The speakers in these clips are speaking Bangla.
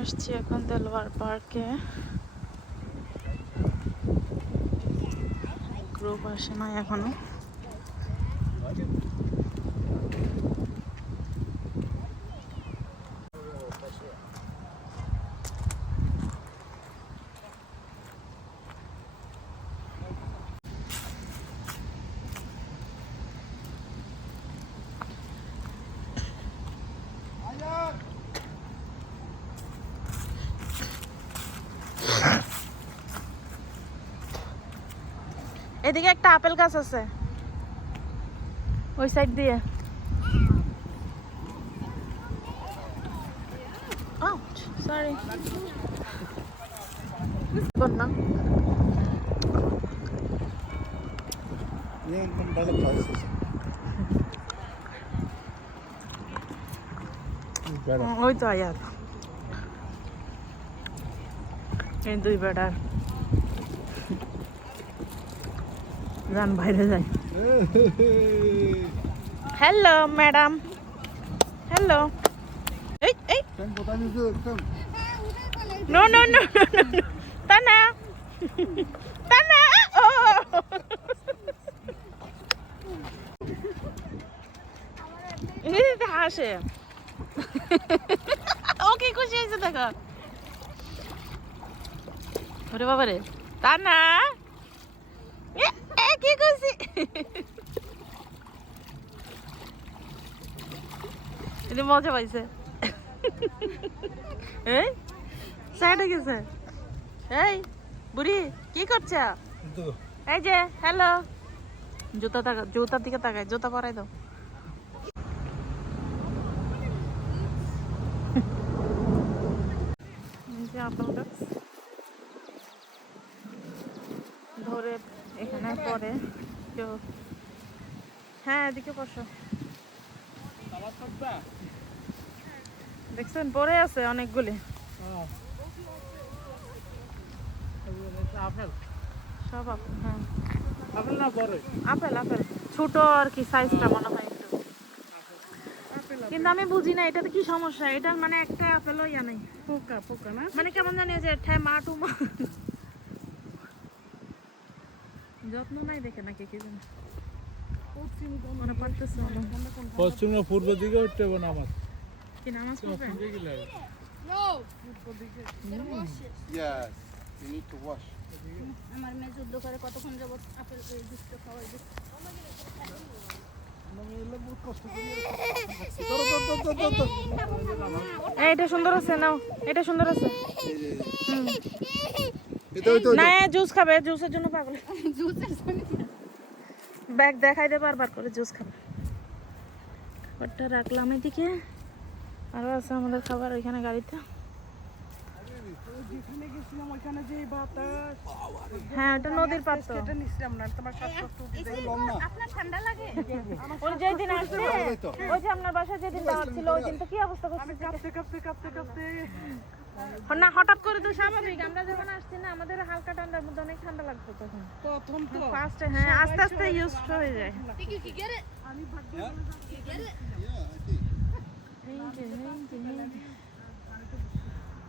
আসছি এখন দেলোয়ার পার্কে। গ্রুপ আসে না এখনো। এদিকে একটা আপেল গাছ আছে ওই সাইড দিয়ে। সরি না ওই তো আয়াত এই দুই বেটার যান বাইরে যাই। Hello madam, hello. এই এই নো নো নো তানা তানা ও হাসে ও কি খুশি হয়েছে দেখো। ওরে বাবা রে তানা কি খুশি। এটা মজা পাইছে। এই সাইডে গেছে। এই বুড়ি কি করছে? এই যে হ্যালো, জুতার দিকে তাকায়, জুতা পরাই দাও। ধরে এখানে পরে কেউ। হ্যাঁ এদিকে বসো। দেখছেন পরে আছে অনেকগুলি সব আপেল। হ্যাঁ আপেল না বড় আপেল, আপেল ছোট আর কি সাইজটা মনে হয় একটু। কিন্তু আমি বুঝি না এটাতে কি সমস্যা। এটা মানে একটা আপেলও ইয়া নেই, পোকা পোকা না মানে কেমন জানি যে মাটু যত্ন নাই দেখে নাকি কি জানি। পশ্চিম না পূর্ব দিকে উঠতে হবে নামাজ। কি নামাজ পড়বে? Yes, you need to wash. আমার মেয়ে যুদ্ধ করে কতক্ষণ যাবত আপেল জুস খাওয়াই দিচ্ছে। এটা সুন্দর আছে, নাও এটা সুন্দর আছে। না জুস খাবে, জুসের জন্য পাগল। ব্যাগ দেখাই দে বারবার করে, জুস খাবে। খাবারটা রাখলাম এদিকে, আরো আছে আমাদের খাবার ওইখানে গাড়িতে। হ্যাঁ ওটা নদীর পার তো। আপনার ঠান্ডা লাগে? ওই যেদিন আসছে ওই যে আপনার বাসায় যেদিন দাওয়াত ছিল ওই দিন তো কি অবস্থা করছে না, হঠাৎ করে তো স্বাভাবিক। আমরা যখন আসছি না আমাদের হালকা ঠান্ডার মধ্যে অনেক ঠান্ডা লাগতো তখন প্রথম তো ফার্স্টে। হ্যাঁ আস্তে আস্তে ইউজড হয়ে যায়।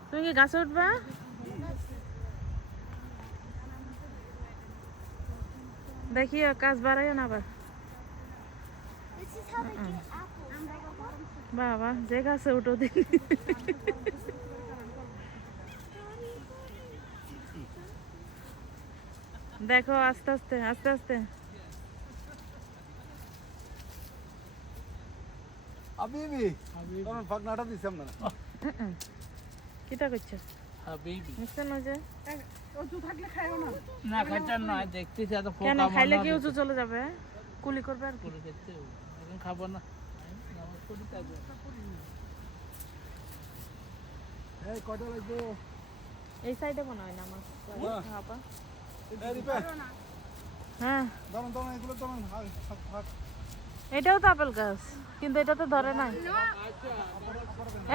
তুমি কি গাছে উঠবা? দেখি কাজ বাড়াইও না আবার। বাবা যে গাছে উঠো দেখি। দেখো আস্তে আস্তে আস্তে আস্তে। Habibi, তোমার ফাগনাটা দিছাম না। কিটা করছো? হাবিবি মিশছে না যে উঁচু থাকলে খাইও না। না খাইতাম না, দেখতেছি এত ফোকা। কেন খাইলে কি উঁচু চলে যাবে? কুলি করবে আর কি। করে খেতে এখন খাবো না, নামাজ পড়ি তারপর। এই কত লাগবে? এই সাইডে মনে হয় না আমার বাবা। এই রিপে। হ্যাঁ দাঁড়ান দাঁড়ান এগুলো দাঁড়ান। হাত এটাও তো আপেল গাছ, কিন্তু এটা তো ধরে নাই।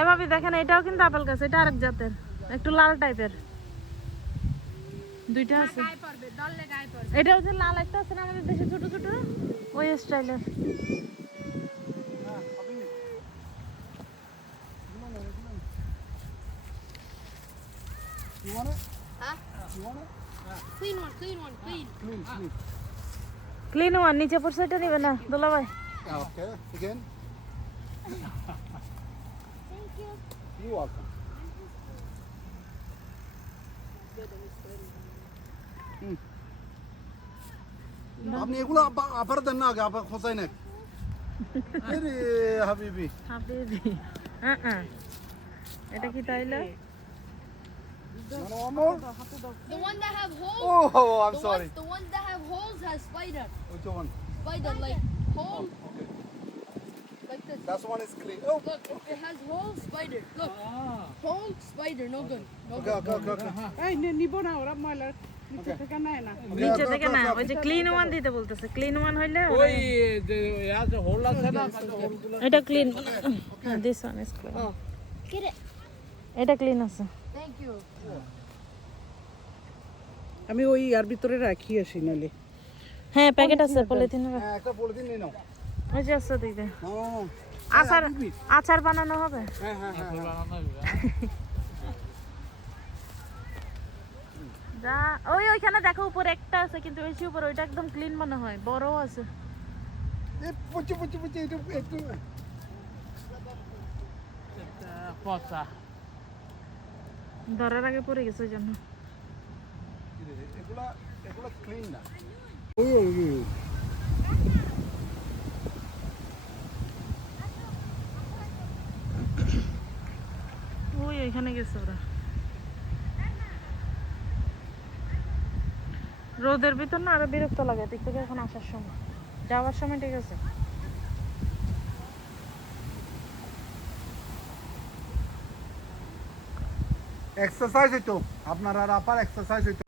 এভাবে দেখেন এটাও কিন্তু আপেল গাছ, এটা আরেক জাতের, একটু লাল টাইপের। দুইটা আছে। এটা হচ্ছে লাল একটা আছে না আমাদের দেশে ছোট ছোট, ওই স্টাইলের। You want it? Huh? You want it? Clean one, clean one, clean. Clean. Clean one নিচে পড়ছে এটা নিবে না দোলা ভাই Okay. Again. Thank you. You're welcome. আপনি এগুলো আবার দেন না আগে আবার খোঁচাই না আরে হাবিবি হাবিবি এটা কি তাইলে one more? The one that have holes. Oh, I'm sorry. The ones that have holes has spider. Which one? Spider like hole. Like this. That one is clean. Oh. Look, it has hole, spider. Look, hole, spider. No good. No Okay, good. okay. এই নিব না ওরা ময়লা নিচে থেকে নেয় না নিচে থেকে না ওই যে ক্লিন ওয়ান দিতে বলতেছে ক্লিন ওয়ান হইলে ওই যে আছে হোল আছে না হোলগুলো এটা clean this one is clean Get it. এটা ক্লিন আছে Thank you. আমি ওই আর ভিতরে রাখি আসি নালে হ্যাঁ প্যাকেট আছে পলিথিন হ্যাঁ, একটা পলিথিন নিয়ে নাও। ওই যে আছে দিতে No. আচার আচার বানানো হবে হ্যাঁ। বানানো হবে যা ওইখানে দেখো উপরে একটা আছে কিন্তু বেশি উপরে ওইটা একদম ক্লিন মনে হয় বড় আছে এই পুচি একটু একটা পচা ধরার আগে পড়ে গেছে ওই জন্য এগুলা ক্লিন না। ওইখানে গেছে ওরা রোদের ভিতর না আরো বিরক্ত লাগে দিক থেকে এখন আসার সময় যাওয়ার সময় ঠিক আছে এক্সারসাইজ হইতো আপনার আর আপার এক্সারসাইজ হইতো।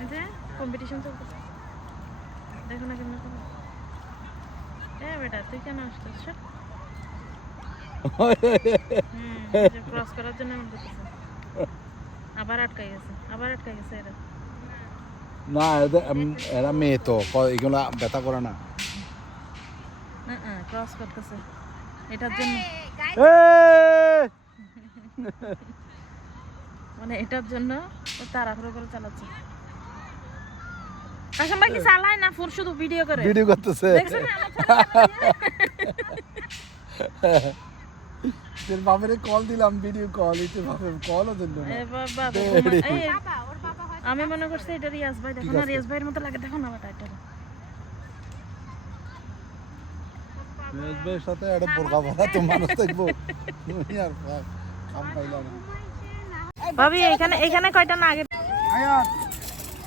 এই যে কম্পিটিশন চলতেছে দেখো না কেমন করে বেটা তুই কেন আসছিস ক্রস করার জন্য এমন করতেছে আবার আটকাই গেছে এরা না এরা মেয়ে তো এগুলো ব্যথা করে না। ক্রস করতেছে এটার জন্য মানে এটার জন্য ও তাড়াহুড়ো করে চালাচ্ছে কাশম ভাই কি চালায় না ফোন শুধু ভিডিও করে ভিডিও করতেছে। দেখছেন না আমার তোর বাবারে কল দিলাম ভিডিও কল এতে বাবা কলও দিল না। এ বাবা এই আমি মনে করছি এটা রিয়াজ ভাই দেখো না রিয়াজ ভাইয়ের মতো লাগে দেখো না বাটা এটা মেজ ভাইয়ের সাথে একটা বোরকা পরা তো মানুষ দেখবো তুমি আর কাম পাইলা না। ভাবি এখানে কয়টা না আগে আয়াত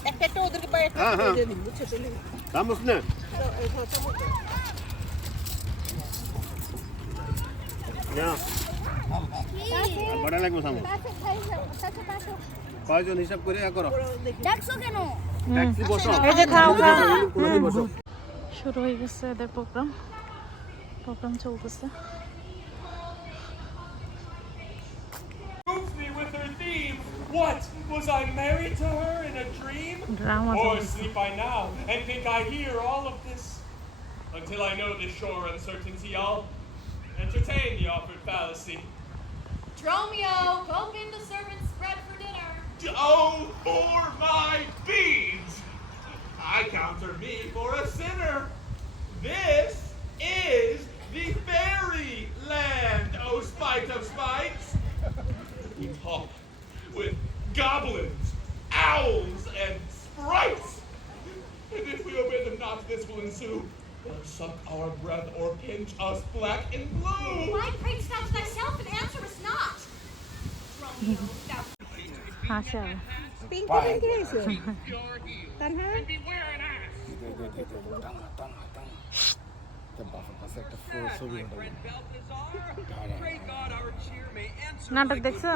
একটা একটা ওদেরকে পায়ে একটা দিয়ে দিন বুঝছো চলে Vamos না। না বড় লাগবে সামনে কয়জন হিসাব করে করো দেখছো কেন? ট্যাক্সি বসো এই যে খাও কোথায় বসো শুরু হয়ে গেছে এদের প্রোগ্রাম চলতেছে Me with her theme. What? Was I married to her in a dream? Drama Or চলতেছে sleep I now and think I hear all of this? Until I know this sure uncertainty, I'll entertain the offered fallacy. Dromio, go get the servants spread for dinner. Oh, for my beads! I counter me for a sinner. This is the fairy land, oh spite of spites. We talk with goblins, owls, and sprites. And if we obey them not, this will ensue. They'll suck our breath or pinch us black and blue. Why preach thou to thyself and answer us not? Dromio, thou হাসা পিঙ্কি পিঙ্কি হয়েছে তানহা নাটক দেখছো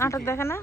নাটক দেখে না